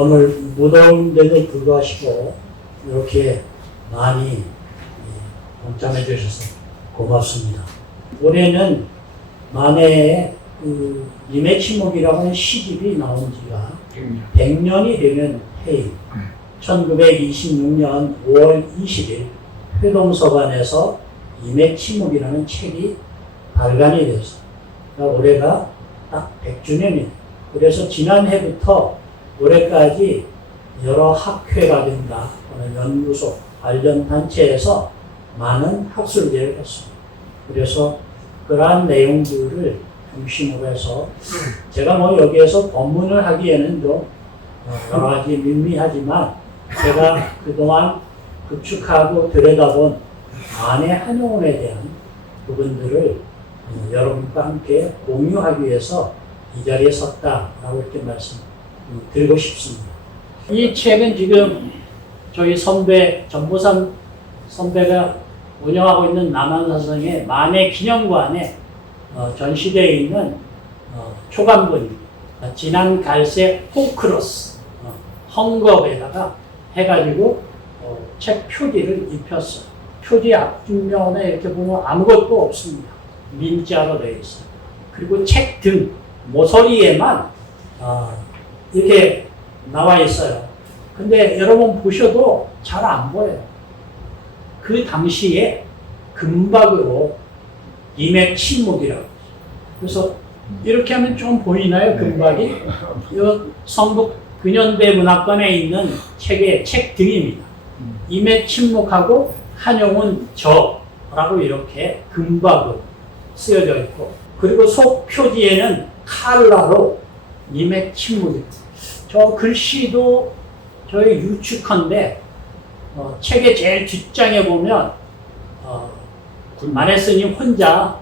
오늘 무더운 데도 불구하시고 이렇게 많이 동참해 주셔서 고맙습니다. 올해는 만해에 임해친목이라고 하는 시집이 나온 지가 100년이 되는 해임, 1926년 5월 20일 회동서관에서 임해친목이라는 책이 발간이 되었어요. 그러니까 올해가 딱 100주년입니다. 그래서 지난해부터 올해까지 여러 학회라든가 연구소, 관련 단체에서 많은 학술대회를 했습니다. 그래서 그러한 내용들을 중심으로 해서 제가 여기에서 법문을 하기에는 좀 여러 가지 밋밋하지만 제가 그동안 구축하고 들여다본 안의 한용운에 대한 부분들을 여러분과 함께 공유하기 위해서 이 자리에 섰다라고 이렇게 말씀드리고 싶습니다. 이 책은 지금 저희 선배, 전보상 선배가 운영하고 있는 남한사성의 만해 기념관에 전시되어 있는 초간본입니다. 진한 갈색 포크로스 헝겊에다가 해가지고 책 표지를 입혔어요. 표지 앞뒷면에 이렇게 보면 아무것도 없습니다. 민자로 되어 있어요. 그리고 책 등 모서리에만 이렇게 나와 있어요. 근데 여러분 보셔도 잘 안 보여요. 그 당시에 금박으로 임해친목이라고. 그래서 이렇게 하면 좀 보이나요? 금박이? 이 성북 근현대 문학관에 있는 책의 책 등입니다. 임해친목하고 한용운 저라고 이렇게 금박으로 쓰여져 있고, 그리고 속 표지에는 칼라로 임해친목입니다. 저 글씨도 저희 유축한데 책의 제일 뒷장에 보면 만해 스님 혼자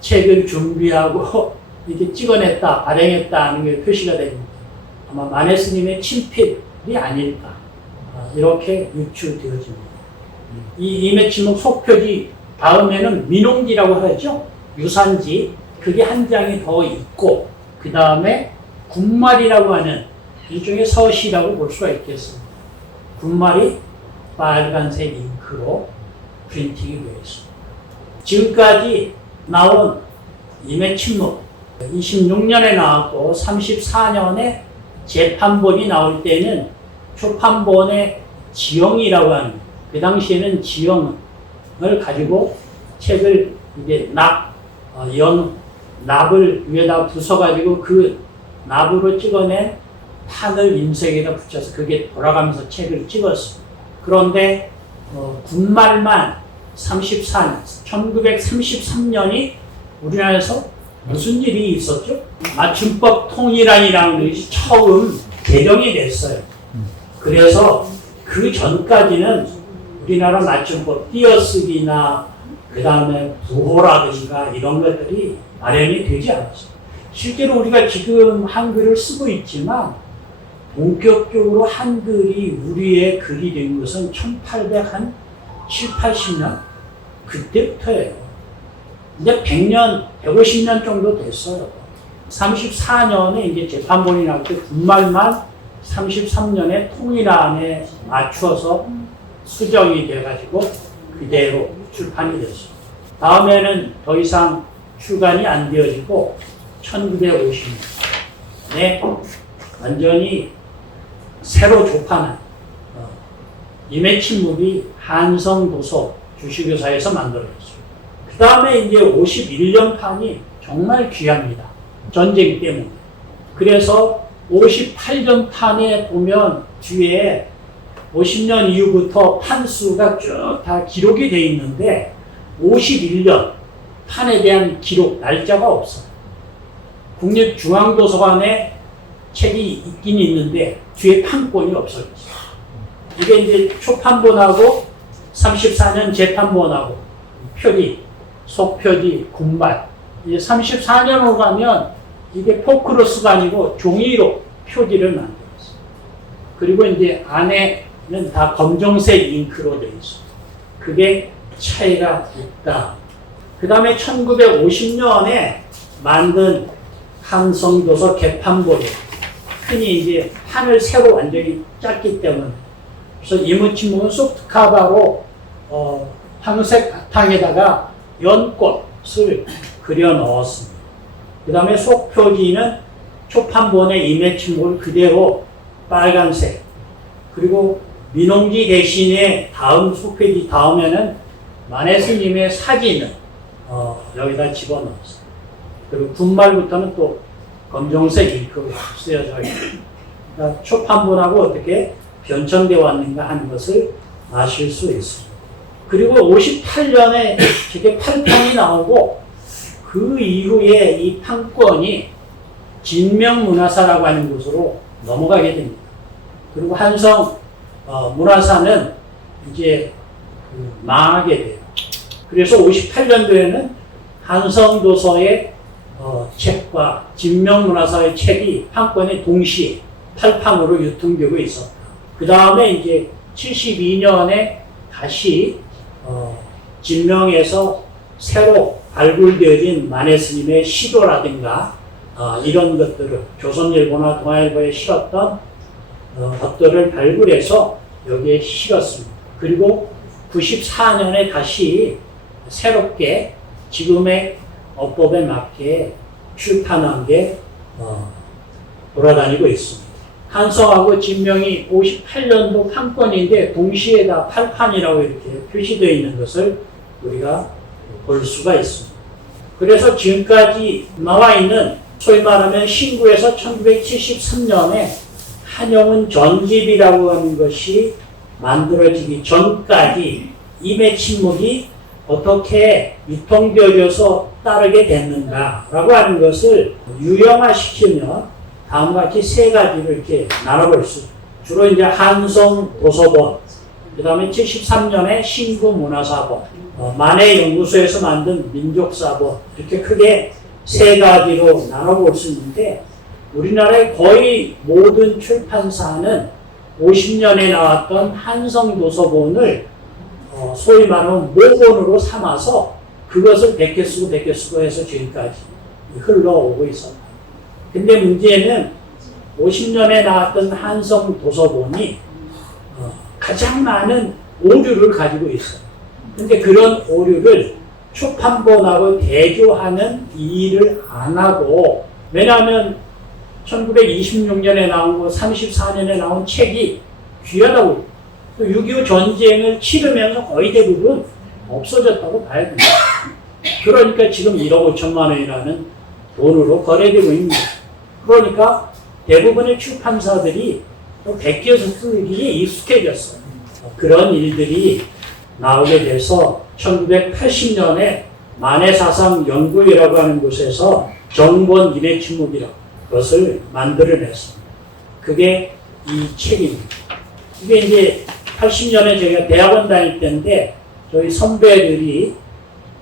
책을 준비하고 이렇게 찍어냈다, 발행했다 하는 게 표시가 됩니다. 아마 만해 스님의 친필이 아닐까 이렇게 유추되어집니다. 이 임해친목 속표지 다음에는 민홍지라고 하죠. 유산지 그게 한 장이 더 있고, 그 다음에 군말이라고 하는 일종의 서시라고 볼 수가 있겠습니다. 군말이 빨간색 잉크로 프린팅이 되어 있습니다. 지금까지 나온 임해친목 26년에 나왔고 34년에 재판본이 나올 때는 초판본의 지형이라고 하는, 그 당시에는 지형을 가지고 책을 이제 납을 위에다 부숴가지고 그 납으로 찍어낸 판을 임색에다 붙여서 그게 돌아가면서 책을 찍었습니다. 그런데 군말만 1933년이 우리나라에서 무슨 일이 있었죠? 맞춤법 통일안이라는 것이 처음 개정이 됐어요. 그래서 그 전까지는 우리나라 맞춤법 띄어쓰기나 그 다음에 부호라든가 이런 것들이 마련이 되지 않았어요. 실제로 우리가 지금 한글을 쓰고 있지만 본격적으로 한글이 우리의 글이 된 것은 1870, 80년 그때부터예요. 이제 100년, 150년 정도 됐어요. 34년에 이제 재판본이 나올 때 군말만 33년에 통일안에 맞춰서 수정이 돼가지고 그대로 출판이 됐어요. 다음에는 더 이상 출간이 안 되어지고 1950년에 완전히 새로 조판한 임해친목이 한성도서 주식회사에서 만들어졌어요. 그 다음에 이제 51년 판이 정말 귀합니다. 전쟁 때문에. 그래서 58년 판에 보면 뒤에 50년 이후부터 판수가 쭉 다 기록이 돼 있는데 51년 판에 대한 기록, 날짜가 없어요. 국립중앙도서관에 책이 있긴 있는데 뒤에 판본이 없어졌어요. 이게 이제 초판본하고 34년 재판본하고 표지, 속표지, 군말. 이제 34년으로 가면 이게 포크로스가 아니고 종이로 표지를 만들었어요. 그리고 이제 안에는 다 검정색 잉크로 되어 있어요. 그게 차이가 있다. 그 다음에 1950년에 만든 한성도서 개판본이에요. 흔히 이제 판을 새로 완전히 짰기 때문에. 그래서 이무침묵은 소프트카바로 황색 바탕에다가 연꽃을 그려 넣었습니다. 그 다음에 속표지는 초판본의 이매침묵을 그대로 빨간색, 그리고 민홍지 대신에 다음 속표지 다음에는 만해 스님의 사진을 여기다 집어넣었어요. 그리고 군말부터는 또 검정색 잉크가 쓰여져 있습니다. 그러니까 초판본하고 어떻게 변천되어 왔는가 하는 것을 아실 수 있습니다. 그리고 58년에 저게 8판이 나오고 그 이후에 이 판권이 진명문화사라고 하는 곳으로 넘어가게 됩니다. 그리고 한성 문화사는 이제 망하게 돼요. 그래서 58년도에는 한성도서의 책과 진명문화사의 책이 판권에 동시에 8판으로 유통되고 있었다. 그 다음에 이제 72년에 다시 진명에서 새로 발굴되어진 만해 스님의 시도라든가 이런 것들을 조선일보나 동아일보에 실었던 것들을 발굴해서 여기에 실었습니다. 그리고 94년에 다시 새롭게 지금의 어법에 맞게 출판한 게 돌아다니고 있습니다. 한성하고 진명이 58년도 판권인데 동시에 다 8판이라고 이렇게 표시되어 있는 것을 우리가 볼 수가 있습니다. 그래서 지금까지 나와 있는 소위 말하면 신구에서 1973년에 한영은 전집이라고 하는 것이 만들어지기 전까지 이매침묵이 어떻게 유통되어져서 따르게 됐는가라고 하는 것을 유형화시키면 다음과 같이 세 가지를 이렇게 나눠볼 수 있습니다. 주로 이제 한성 도서본, 그 다음에 73년에 신구 문화사본, 만해 연구소에서 만든 민족사본, 이렇게 크게 세 가지로 나눠볼 수 있는데, 우리나라의 거의 모든 출판사는 50년에 나왔던 한성 도서본을 소위 말하면 모본으로 삼아서 그것을 100개 쓰고 100개 쓰고 해서 지금까지 흘러오고 있습니다. 근데 문제는 50년에 나왔던 한성 도서본이 가장 많은 오류를 가지고 있어요. 근데 그런 오류를 초판본하고 대조하는 일을 안 하고, 왜냐하면 1926년에 나온 거 34년에 나온 책이 귀하다고, 6.25 전쟁을 치르면서 거의 대부분 없어졌다고 봐야 됩니다. 그러니까 지금 1억 5천만 원이라는 돈으로 거래되고 있습니다. 그러니까 대부분의 출판사들이 100개 쓰기에 익숙해졌어요. 그런 일들이 나오게 돼서 1980년에 만해사상 연구회라고 하는 곳에서 정본 이매침묵이라는 것을 만들어냈습니다. 그게 이 책입니다. 이게 이제 80년에 제가 대학원 다닐 때인데 저희 선배들이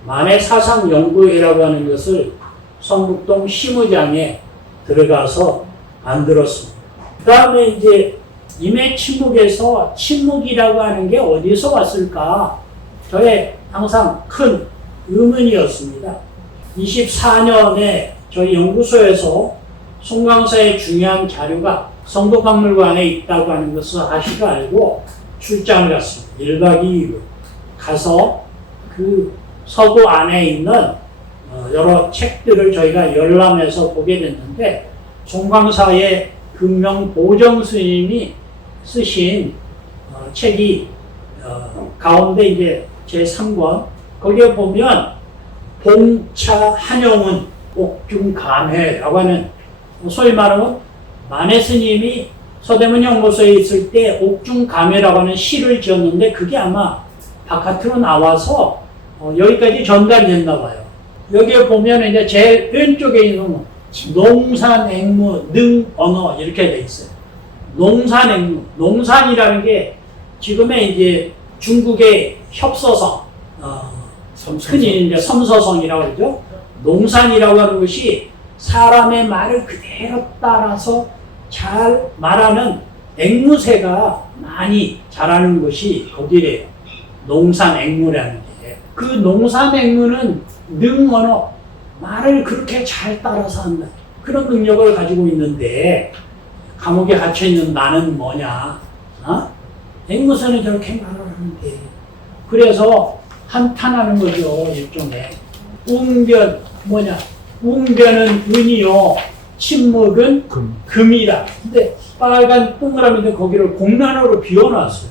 만해사상 연구회라고 하는 것을 성북동 시무장에 들어가서 만들었습니다. 그 다음에 이제 이매침묵에서 침묵이라고 하는 게 어디서 왔을까? 저의 항상 큰 의문이었습니다. 24년에 저희 연구소에서 송광사의 중요한 자료가 성도박물관에 있다고 하는 것을 아시고 알고 출장을 갔습니다. 1박 2일로 가서 그 서구 안에 있는 여러 책들을 저희가 열람해서 보게 됐는데, 송광사의 금명 보정 스님이 쓰신 책이 가운데 이제 제3권, 거기에 보면 봉차 한영은 옥중감회라고 하는, 소위 말하면 만해 스님이 서대문 연구소에 있을 때 옥중감회라고 하는 시를 지었는데 그게 아마 바깥으로 나와서 여기까지 전달이 됐나 봐요. 여기에 보면 이제 제일 왼쪽에 있는 농산앵무 능언어 이렇게 돼 있어요. 농산앵무, 농산이라는 게 지금의 이제 중국의 협서성, 흔히 이제 섬서성이라고 그러죠. 농산이라고 하는 것이 사람의 말을 그대로 따라서 잘 말하는 앵무새가 많이 자라는 것이 거기래요. 농산앵무라는 게. 그 농산앵무는 능언어, 말을 그렇게 잘 따라서 한다. 그런 능력을 가지고 있는데 감옥에 갇혀있는 나는 뭐냐? 어? 앵무새는 저렇게 말을 하는데. 그래서 한탄하는 거죠, 일종의. 웅변, 뭐냐? 웅변은 은이요, 침묵은 금이다. 근데 빨간 동그라미인데 거기를 공란으로 비워놨어요.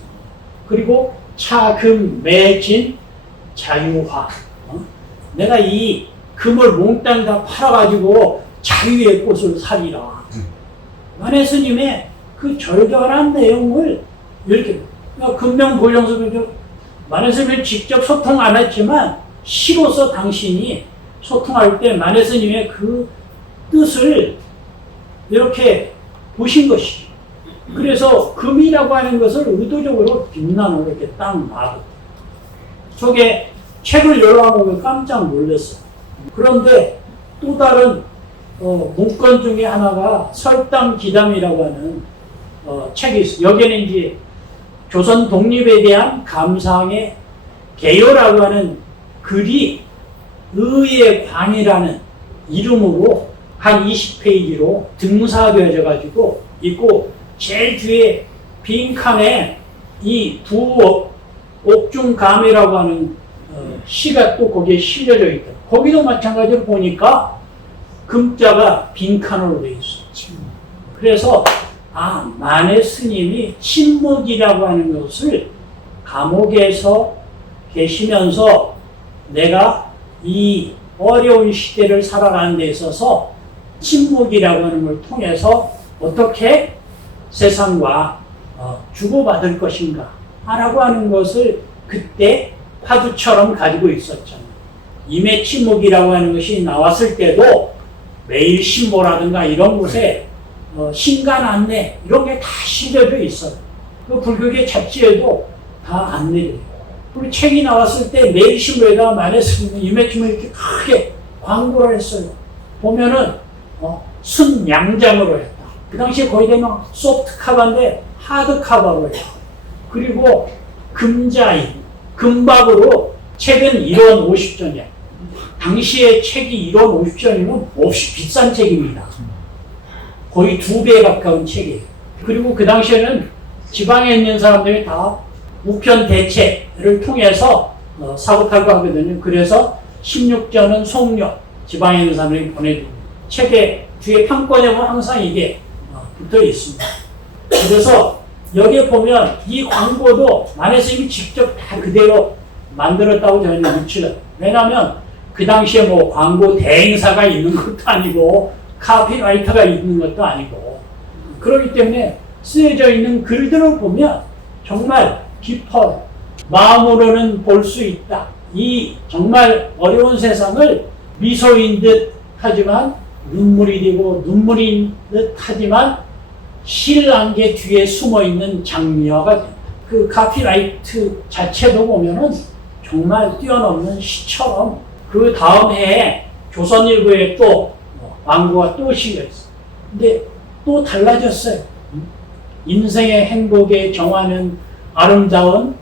그리고 차금 매진 자유화. 내가 이 금을 몽땅 다 팔아가지고 자유의 꽃을 사리라. 만해 스님의 그 절절한 내용을 이렇게 근명보정섭에서 만해 스님이 직접 소통 안 했지만 시로서 당신이 소통할 때 만해 스님의 그 뜻을 이렇게 보신 것이죠. 그래서 금이라고 하는 것을 의도적으로 빛나는 이렇게 딱 놔도 속에 책을 열어보면 깜짝 놀랐어요. 그런데 또 다른 문건 중에 하나가 설담기담이라고 하는 책이 있어요. 여기에는 이제 조선 독립에 대한 감상의 개요라고 하는 글이 의의 광이라는 이름으로 한 20페이지로 등사되어져 가지고 있고, 제일 뒤에 빈칸에 이 부옥중감이라고 하는 시가 또 거기에 실려져 있다. 거기도 마찬가지로 보니까 금자가 빈칸으로 되어 있어요. 그래서 만해 스님이 침묵이라고 하는 것을 감옥에서 계시면서 내가 이 어려운 시대를 살아가는 데 있어서 침묵이라고 하는 걸 통해서 어떻게 세상과 주고받을 것인가 라고 하는 것을 그때 화두처럼 가지고 있었잖아요. 임해침묵이라고 하는 것이 나왔을 때도 매일 신보라든가 이런 곳에 신간 안내 이런 게 다 실려져 있어요. 그 불교계 잡지에도 다 안내돼요. 그리고 책이 나왔을 때 매일 신보에다가 만해서 임해침묵 이렇게 크게 광고를 했어요. 보면은 순양장으로 했다. 그 당시에 거의 되면 소프트 카바인데 하드 카바로 했다. 그리고 금자인, 금박으로 책은 1원 50전이야. 당시에 책이 1원 50전이면 몹시 비싼 책입니다. 거의 2배 가까운 책이에요. 그리고 그 당시에는 지방에 있는 사람들이 다 우편 대체를 통해서 사고 팔고 하거든요. 그래서 16전은 송료, 지방에 있는 사람들이 보내줍니다. 책에 뒤에 판권에 보면 항상 이게 붙어 있습니다. 그래서 여기에 보면 이 광고도 만해 스님이 직접 다 그대로 만들었다고 저희는 유추해요. 왜냐하면 그 당시에 뭐 광고 대행사가 있는 것도 아니고 카피라이터가 있는 것도 아니고, 그렇기 때문에 쓰여져 있는 글들을 보면 정말 깊어요. 마음으로는 볼 수 있다. 이 정말 어려운 세상을 미소인 듯 하지만 눈물이 되고 눈물인 듯 하지만 실안개 뒤에 숨어있는 장미화가 된다. 그 카피라이트 자체도 보면은 정말 뛰어넘는 시처럼 그 다음 해에 조선일보에 또 광고가 또 실려있어요. 근데 또 달라졌어요. 인생의 행복에 정하는 아름다운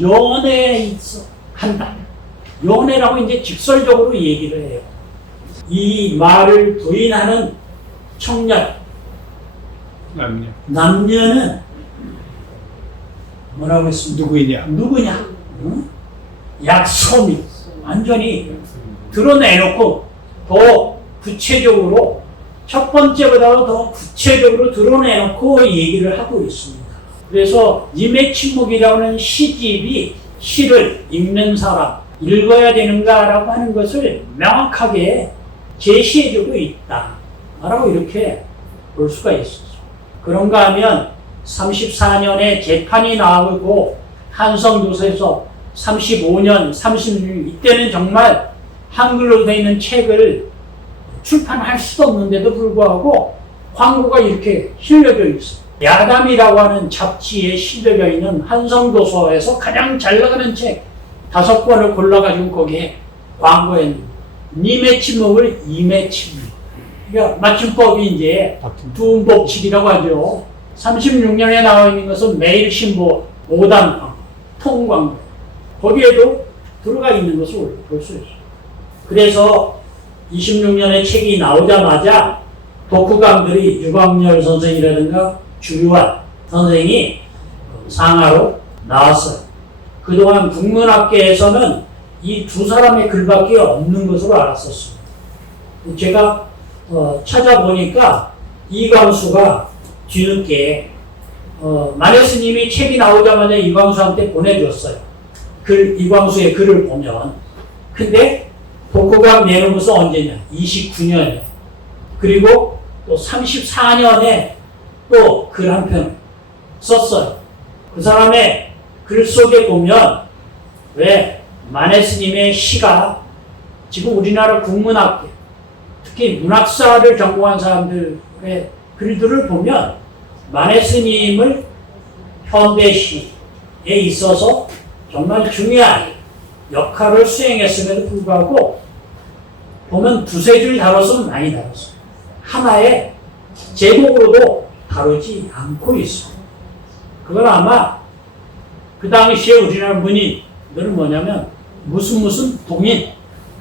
연애에 있어 한다. 연애라고 이제 직설적으로 얘기를 해요. 이 말을 부인하는 청년, 남녀는 뭐라고 했습니까? 누구냐? 응? 약솜이 완전히 드러내놓고 더 구체적으로 첫 번째보다도 더 구체적으로 드러내놓고 얘기를 하고 있습니다. 그래서 임해침묵이라는 시집이 시를 읽는 사람, 읽어야 되는가라고 하는 것을 명확하게 제시해주고 있다 라고 이렇게 볼 수가 있었죠. 그런가 하면 34년에 재판이 나오고 한성도서에서 35년, 36년 이때는 정말 한글로 되어 있는 책을 출판할 수도 없는데도 불구하고 광고가 이렇게 실려져 있어요. 야담이라고 하는 잡지에 실려져 있는 한성도서에서 가장 잘 나가는 책 5권을 골라가지고 거기에 광고했는데 임해침묵을 임해침묵. 그러니까 맞춤법이 이제 두음법칙이라고 하죠. 36년에 나와 있는 것은 매일신보 5단 통광고. 거기에도 들어가 있는 것을 볼 수 있어요. 그래서 26년에 책이 나오자마자 독후감들이 유광열 선생이라든가 주유환 선생이 상하로 나왔어요. 그동안 국문학계에서는 이 두 사람의 글밖에 없는 것으로 알았었어요. 제가 찾아보니까 이광수가 뒤늦게 만해 스님이 책이 나오자마자 이광수한테 보내줬어요. 이광수의 글을 보면. 근데 독후감 내는 것은 언제냐? 29년에. 그리고 또 34년에 또 글 한 편 썼어요. 그 사람의 글 속에 보면 왜 만해 스님의 시가 지금 우리나라 국문학계, 특히 문학사를 전공한 사람들의 글들을 보면 만해 스님을 현대시에 있어서 정말 중요한 역할을 수행했음에도 불구하고 보면 두세 줄 다뤘으면 많이 다뤘어요. 하나의 제목으로도 다루지 않고 있어요. 그건 아마 그 당시에 우리나라 문인들은 뭐냐면 무슨 동인,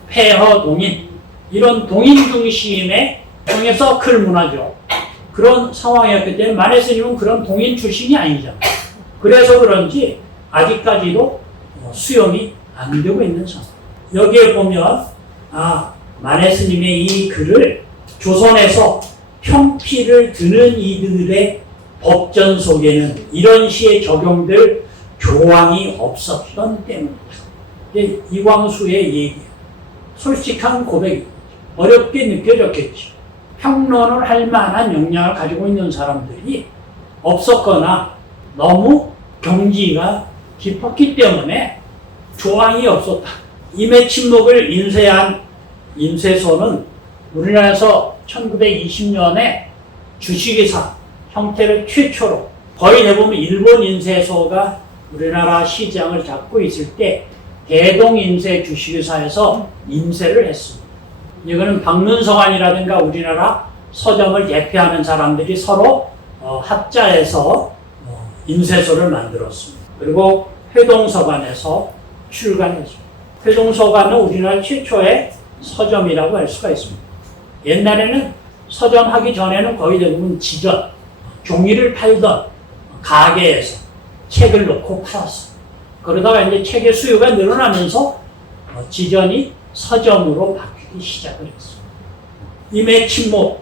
폐허 동인, 이런 동인 중심의 통해서 글 문화죠. 그런 상황이었기 때문에 만해 스님은 그런 동인 출신이 아니잖아요. 그래서 그런지 아직까지도 수용이 안 되고 있는 상황. 여기에 보면 만해 스님의 이 글을 조선에서 평피를 드는 이들의 법전 속에는 이런 시에 적용될 조항이 없었던 때문입니다. 이게 이광수의 얘기예요. 솔직한 고백입니다. 어렵게 느껴졌겠죠. 평론을 할 만한 역량을 가지고 있는 사람들이 없었거나 너무 경지가 깊었기 때문에 조항이 없었다. 임해침묵을 인쇄한 인쇄소는 우리나라에서 1920년에 주식회사 형태를 최초로 거의 대부분 일본 인쇄소가 우리나라 시장을 잡고 있을 때 대동인쇄 주식회사에서 인쇄를 했습니다. 이거는 박문성환이라든가 우리나라 서점을 대표하는 사람들이 서로 합자해서 인쇄소를 만들었습니다. 그리고 회동서관에서 출간했습니다. 회동서관은 우리나라 최초의 서점이라고 할 수가 있습니다. 옛날에는 서점 하기 전에는 거의 대부분 지전, 종이를 팔던 가게에서 책을 놓고 팔았어요. 그러다가 이제 책의 수요가 늘어나면서 지전이 서점으로 바뀌기 시작을 했어요. 임해침묵,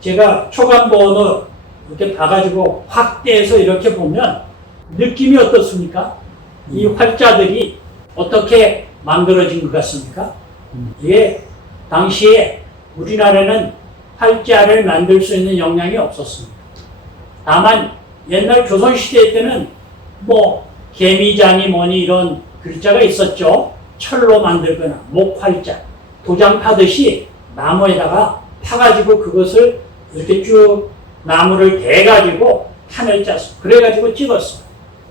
제가 초간본을 이렇게 봐가지고 확대해서 이렇게 보면 느낌이 어떻습니까? 이 활자들이 어떻게 만들어진 것 같습니까? 이게 당시에 우리나라는 활자를 만들 수 있는 역량이 없었습니다. 다만 옛날 조선시대 때는 개미자니 뭐니 이런 글자가 있었죠. 철로 만들거나 목활자, 도장 파듯이 나무에다가 파가지고 그것을 이렇게 쭉 나무를 대가지고 판을 짰어. 그래가지고 찍었어.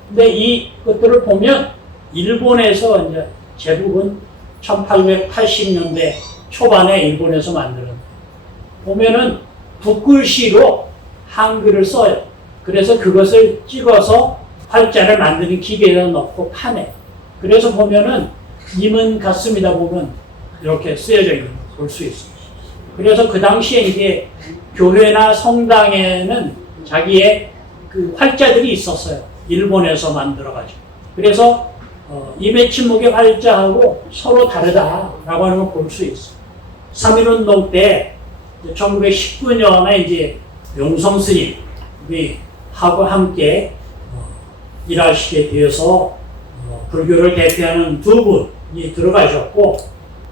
근데 이것들을 보면 일본에서 이제 제국은 1880년대 초반에 일본에서 만들었는데 보면은 붓글씨로 한글을 써요. 그래서 그것을 찍어서 활자를 만드는 기계에다 넣고 파내. 그래서 보면은 임은 같습니다. 보면 이렇게 쓰여져 있는 걸 볼 수 있습니다. 그래서 그 당시에 이게 교회나 성당에는 자기의 그 활자들이 있었어요. 일본에서 만들어가지고. 그래서 임해침묵의 활자하고 서로 다르다라고 하는 걸 볼 수 있어요. 3.1운동 때 1919년에 이제 용성 스님이 하고 함께 일하시게 되어서 불교를 대표하는 두 분이 들어가셨고,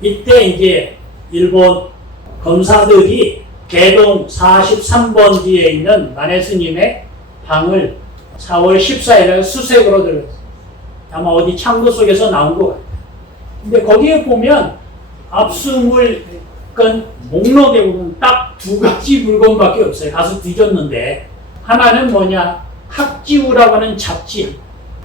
이때 이제 일본 검사들이 개동 43번지에 있는 만해 스님의 방을 4월 14일에 수색으로 들어갔어요. 아마 어디 창고 속에서 나온 것 같아요. 근데 거기에 보면 압수물건 목록에 보면 딱 두 가지 물건밖에 없어요. 가서 뒤졌는데 하나는 뭐냐, 학지우라고 하는 잡지,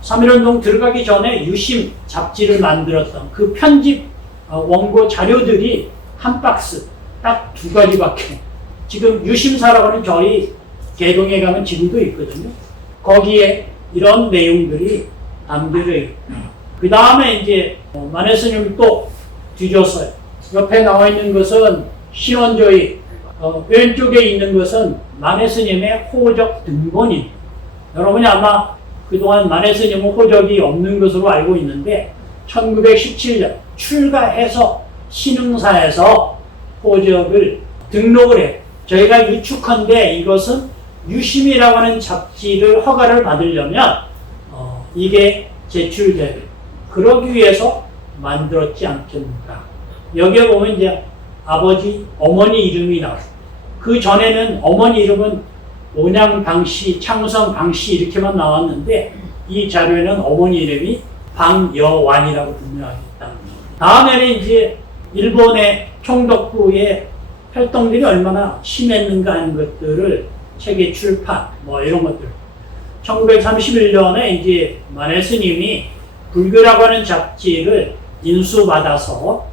3.1운동 들어가기 전에 유심 잡지를 만들었던 그 편집 원고 자료들이 한 박스 딱 두 가지밖에. 지금 유심사라고 하는 저희 개동에 가면 지금도 있거든요. 거기에 이런 내용들이 담겨져 있고, 그 다음에 이제 만해 스님을 또 뒤졌어요. 옆에 나와 있는 것은 신원조의 왼쪽에 있는 것은 만해 스님의 호적 등본입니다. 여러분이 아마 그동안 만해 스님은 호적이 없는 것으로 알고 있는데 1917년 출가해서 신흥사에서 호적을 등록을 해요. 저희가 유축한데 이것은 유심이라고 하는 잡지를 허가를 받으려면 이게 제출돼요. 그러기 위해서 만들었지 않겠는가. 여기에 보면 이제 아버지, 어머니 이름이 나와요. 그 전에는 어머니 이름은 온양 방씨, 창성 방씨 이렇게만 나왔는데 이 자료에는 어머니 이름이 방여완이라고 분명하게 있다는 거예요. 다음에는 이제 일본의 총독부의 활동들이 얼마나 심했는가 하는 것들을 책의 출판, 뭐 이런 것들. 1931년에 이제 만해 스님이 불교라고 하는 잡지를 인수받아서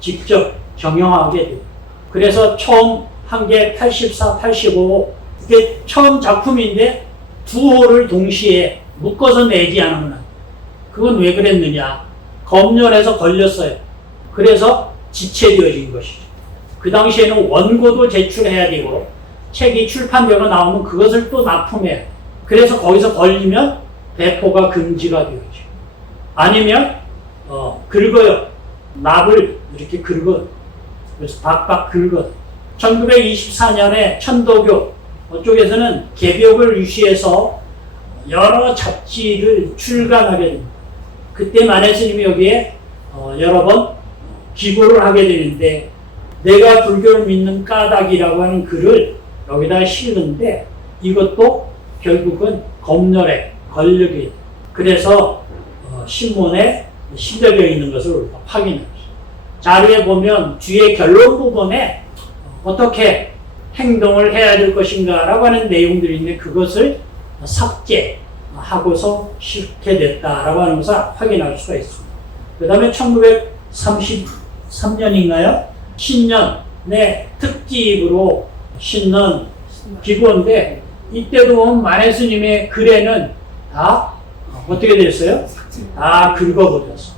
직접 경영하게 돼요. 그래서 처음 한 게 84, 85, 이게 처음 작품인데 두 호를 동시에 묶어서 내지 않으면 그건 왜 그랬느냐. 검열에서 걸렸어요. 그래서 지체되어진 것이죠. 그 당시에는 원고도 제출해야 되고 책이 출판되고 나오면 그것을 또 납품해요. 그래서 거기서 걸리면 배포가 금지가 되죠. 아니면 긁어요. 납을 이렇게 긁어요. 그래서 박박 긁어요. 1924년에 천도교 쪽에서는 개벽을 유시해서 여러 잡지를 출간하게 됩니다. 그때 만해 스님이 여기에 여러 번 기고를 하게 되는데 내가 불교를 믿는 까닭이라고 하는 글을 여기다 실는데 이것도 결국은 검열에 걸리게 그래서 신문에 실려져 있는 것을 확인합니다. 자료에 보면 뒤에 결론 부분에 어떻게 행동을 해야 될 것인가 라고 하는 내용들이 있는데 그것을 삭제하고서 실게 됐다라고 하는 것을 확인할 수가 있습니다. 그 다음에 1933년인가요? 신년의 특집으로 신년 기고인데 이때도 보면 만해 스님의 글에는 다 어떻게 됐어요? 다 긁어버렸어.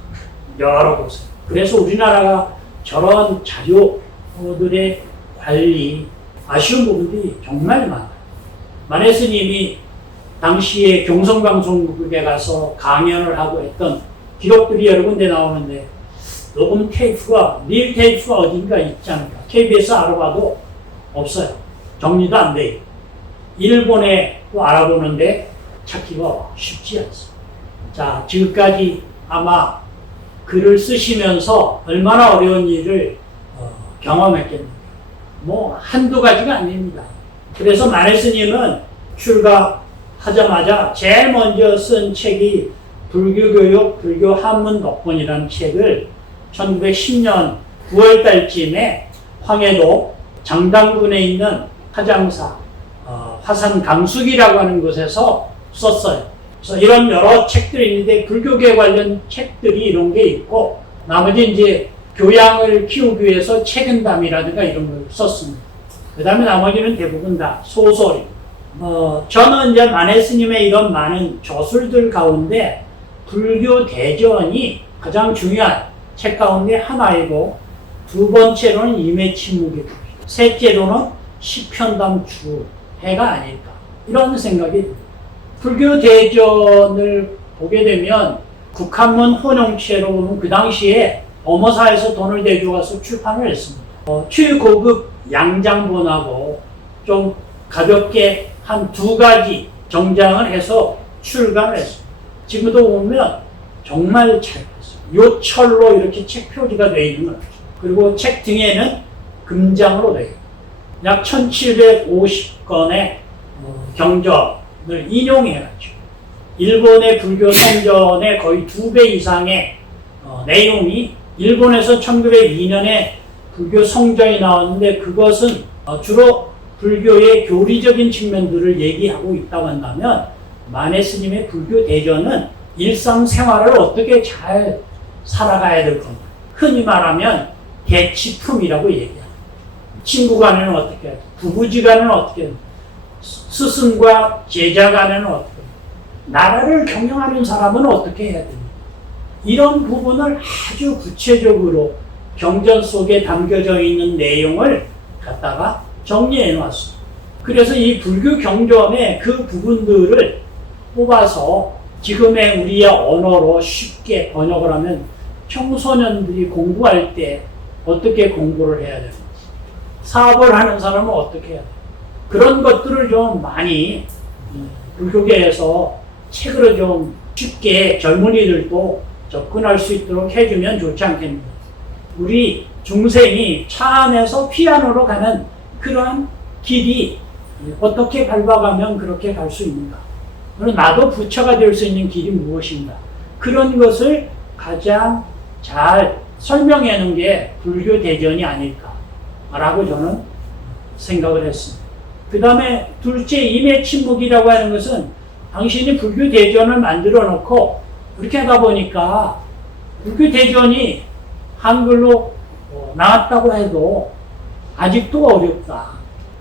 여러 곳에. 그래서 우리나라가 저런 자료들의 관리 아쉬운 부분들이 정말 많아요. 만해 스님이 당시에 경성방송국에 가서 강연을 하고 했던 기록들이 여러 군데 나오는데 녹음 테이프가, 릴 테이프가 어딘가 있지 않을까. KBS 알아봐도 없어요. 정리도 안 돼요. 일본에 또 알아보는데 찾기가 쉽지 않습니다. 자, 지금까지 아마 글을 쓰시면서 얼마나 어려운 일을 경험했겠는가. 뭐 한두 가지가 아닙니다. 그래서 만해 스님은 출가하자마자 제일 먼저 쓴 책이 불교교육, 불교한문 덕본이라는 책을 1910년 9월 달쯤에 황해도 장당군에 있는 화장사 화산 강숙이라고 하는 곳에서 썼어요. 그래서 이런 여러 책들이 있는데 불교계 관련 책들이 이런 게 있고 나머지 이제 교양을 키우기 위해서 책은담이라든가 이런 걸 썼습니다. 그 다음에 나머지는 대부분 다 소설입니다. 저는 이제 만해 스님의 이런 많은 저술들 가운데 불교 대전이 가장 중요한 책 가운데 하나이고 두 번째로는 임해친묵이고 셋째로는 시편담 주해가 아닐까 이런 생각이 듭니다. 불교 대전을 보게 되면 국한문 혼용체로 보면 그 당시에 어머사에서 돈을 대줘가서 출판을 했습니다. 최고급 양장본하고 좀 가볍게 한 두 가지 정장을 해서 출간을 했습니다. 지금도 보면 정말 잘 됐어요. 요철로 이렇게 책 표지가 되어 있는 거예요. 그리고 책 등에는 금장으로 되어 있어요. 약 1750건의 경전을 인용해가지고 일본의 불교 성전의 거의 2배 이상의 내용이 일본에서 1902년에 불교 성전이 나왔는데 그것은 주로 불교의 교리적인 측면들을 얘기하고 있다고 한다면 만해 스님의 불교 대전은 일상생활을 어떻게 잘 살아가야 될 건가. 흔히 말하면 대치품이라고 얘기합니다. 친구 간에는 어떻게 해야 돼? 부부지간에는 어떻게 해야 돼? 스승과 제자 간에는 어떻게 해야 돼? 나라를 경영하는 사람은 어떻게 해야 됩니까? 이런 부분을 아주 구체적으로 경전 속에 담겨져 있는 내용을 갖다가 정리해 놨어. 그래서 이 불교 경전의 그 부분들을 뽑아서 지금의 우리의 언어로 쉽게 번역을 하면 청소년들이 공부할 때 어떻게 공부를 해야 되는지, 사업을 하는 사람은 어떻게 해야 돼, 그런 것들을 좀 많이 불교계에서 책으로 좀 쉽게 젊은이들도 접근할 수 있도록 해주면 좋지 않겠는가. 우리 중생이 차 안에서 피아노로 가는 그러한 길이 어떻게 밟아가면 그렇게 갈 수 있는가. 그리고 나도 부처가 될 수 있는 길이 무엇인가. 그런 것을 가장 잘 설명해 놓은 게 불교 대전이 아닐까라고 저는 생각을 했습니다. 그 다음에 둘째, 임의 침묵이라고 하는 것은 당신이 불교 대전을 만들어 놓고 그렇게 하다 보니까 불교 대전이 한글로 나왔다고 해도 아직도 어렵다.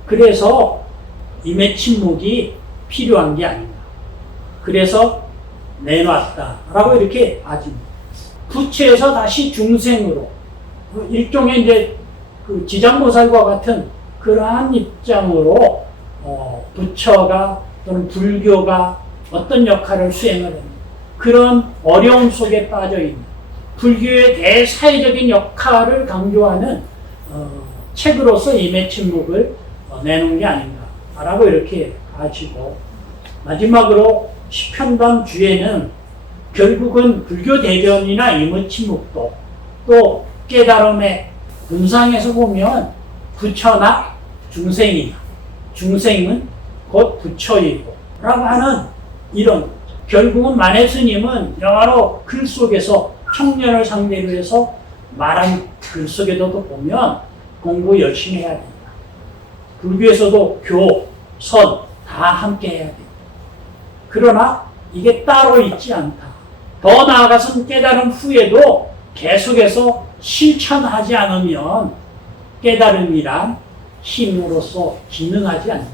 그래서 임의 침묵이 필요한 게 아닌가. 그래서 내놨다라고 이렇게 봐집니다. 부처에서 다시 중생으로 일종의 이제 그 지장보살과 같은 그러한 입장으로 부처가 또는 불교가 어떤 역할을 수행을 합니다. 그런 어려움 속에 빠져 있는 불교의 대사회적인 역할을 강조하는 책으로서 임의 침묵을 내놓은 게 아닌가라고 이렇게 가지고 마지막으로 시편단 주에는 결국은 불교 대변이나 임의 침묵도 또 깨달음의 분상에서 보면 부처나 중생이나 중생은 곧 부처이고 라고 하는 이런 결국은 만해 스님은 여러 글 속에서 청년을 상대로 해서 말한 글 속에도 보면 공부 열심히 해야 된다. 불교에서도 교, 선 다 함께 해야 된다. 그러나 이게 따로 있지 않다. 더 나아가서는 깨달음 후에도 계속해서 실천하지 않으면 깨달음이란 힘으로서 기능하지 않는다.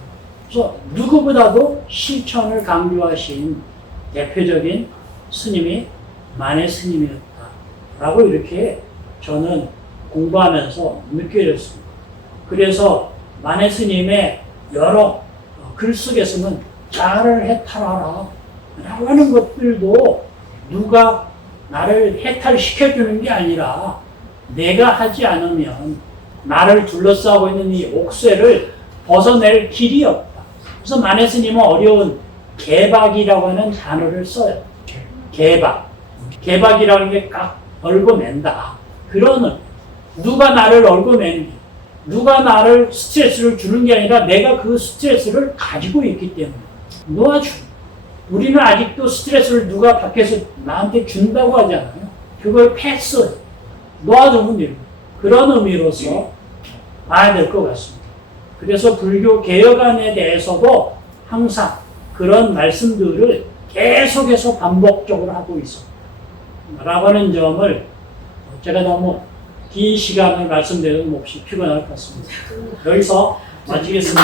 그래서 누구보다도 실천을 강조하신 대표적인 스님이 만해 스님이었다라고 이렇게 저는 공부하면서 느껴졌습니다. 그래서 만해 스님의 여러 글 속에서는 자아를 해탈하라 라고 하는 것들도 누가 나를 해탈시켜주는 게 아니라 내가 하지 않으면 나를 둘러싸고 있는 이 옥쇠를 벗어낼 길이 없다. 그래서 만해 스님은 어려운 개박이라고 하는 단어를 써요. 개박. 개박이라는 게 깍 얽어맨다. 그런 누가 나를 얽어매는, 누가 나를 스트레스를 주는 게 아니라 내가 그 스트레스를 가지고 있기 때문에 놓아주고. 우리는 아직도 스트레스를 누가 밖에서 나한테 준다고 하잖아요. 그걸 패스, 놓아두면 돼요. 그런 의미로서 봐야 될 것 같습니다. 그래서 불교 개혁안에 대해서도 항상 그런 말씀들을 계속해서 반복적으로 하고 있습니다. 라고 하는 점을 제가 너무 긴 시간을 말씀드리는 몹시 피곤할 것 같습니다. 여기서 마치겠습니다.